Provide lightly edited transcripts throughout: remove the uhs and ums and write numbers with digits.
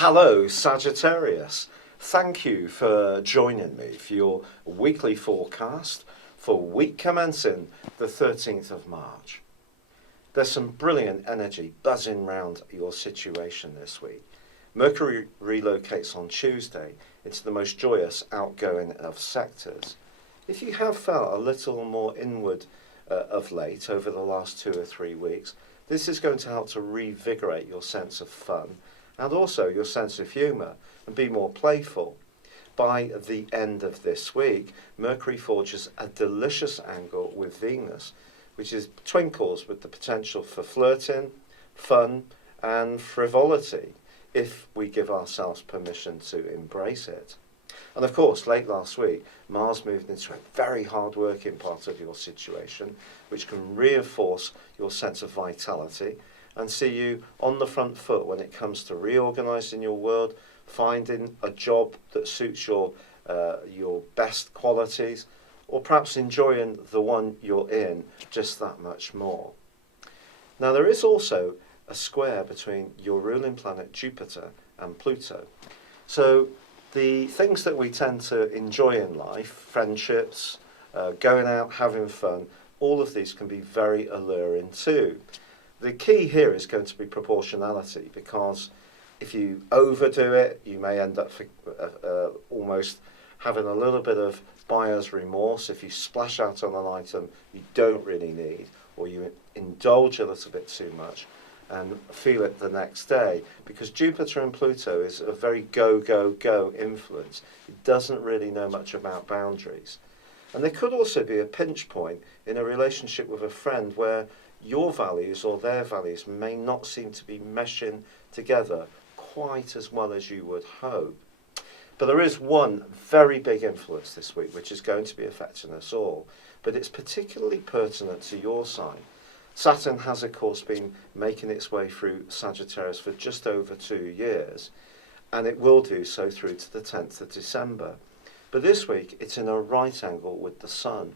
Hello, Sagittarius. Thank you for joining me for your weekly forecast for week commencing the 13th of March. There's some brilliant energy buzzing round your situation this week. Mercury relocates on Tuesday into the most joyous outgoing of sectors. If you have felt a little more inward of late over the last 2 or 3 weeks, this is going to help to revigorate your sense of fun and also your sense of humour and be more playful. By the end of this week, Mercury forges a delicious angle with Venus, which is twinkles with the potential for flirting, fun and frivolity if we give ourselves permission to embrace it. And of course, late last week, Mars moved into a very hard-working part of your situation, which can reinforce your sense of vitality and see you on the front foot when it comes to reorganising your world, finding a job that suits your best qualities, or perhaps enjoying the one you're in just that much more. Now, there is also a square between your ruling planet Jupiter and Pluto. So the things that we tend to enjoy in life, friendships, going out, having fun, all of these can be very alluring too. The key here is going to be proportionality, because if you overdo it, you may end up almost having a little bit of buyer's remorse if you splash out on an item you don't really need, or you indulge a little bit too much and feel it the next day, because Jupiter and Pluto is a very go, go, go influence. It doesn't really know much about boundaries. And there could also be a pinch point in a relationship with a friend where your values or their values may not seem to be meshing together quite as well as you would hope. But there is one very big influence this week which is going to be affecting us all, but it's particularly pertinent to your sign. Saturn has, of course, been making its way through Sagittarius for just over 2 years, and it will do so through to the 10th of December. But this week, it's in a right angle with the Sun.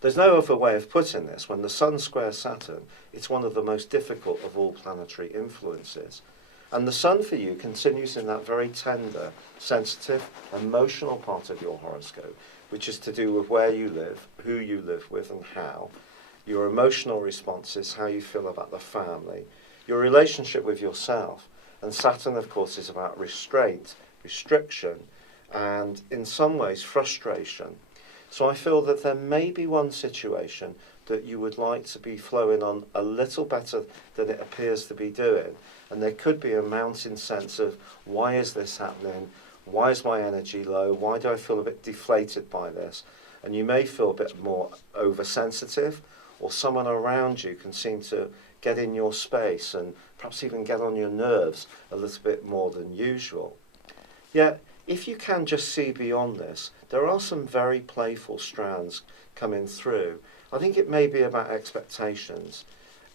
There's no other way of putting this. When the Sun squares Saturn, it's one of the most difficult of all planetary influences. And the Sun for you continues in that very tender, sensitive, emotional part of your horoscope, which is to do with where you live, who you live with and how, your emotional responses, how you feel about the family, your relationship with yourself. And Saturn, of course, is about restraint, restriction, and in some ways frustration. So I feel that there may be one situation that you would like to be flowing on a little better than it appears to be doing. And there could be a mounting sense of, why is this happening? Why is my energy low? Why do I feel a bit deflated by this? And you may feel a bit more oversensitive, or someone around you can seem to get in your space and perhaps even get on your nerves a little bit more than usual. Yet, if you can just see beyond this, there are some very playful strands coming through. I think it may be about expectations.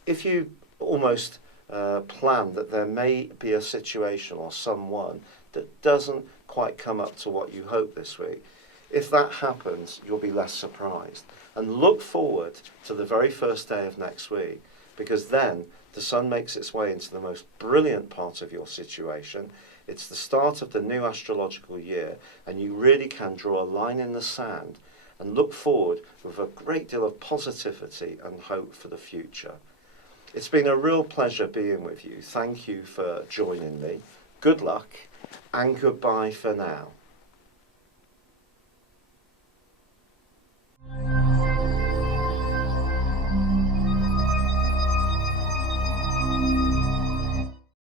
If you almost plan that there may be a situation or someone that doesn't quite come up to what you hope this week, if that happens, you'll be less surprised. And look forward to the very first day of next week, because then the Sun makes its way into the most brilliant part of your situation. It's the start of the new astrological year, and you really can draw a line in the sand and look forward with a great deal of positivity and hope for the future. It's been a real pleasure being with you. Thank you for joining me. Good luck and goodbye for now.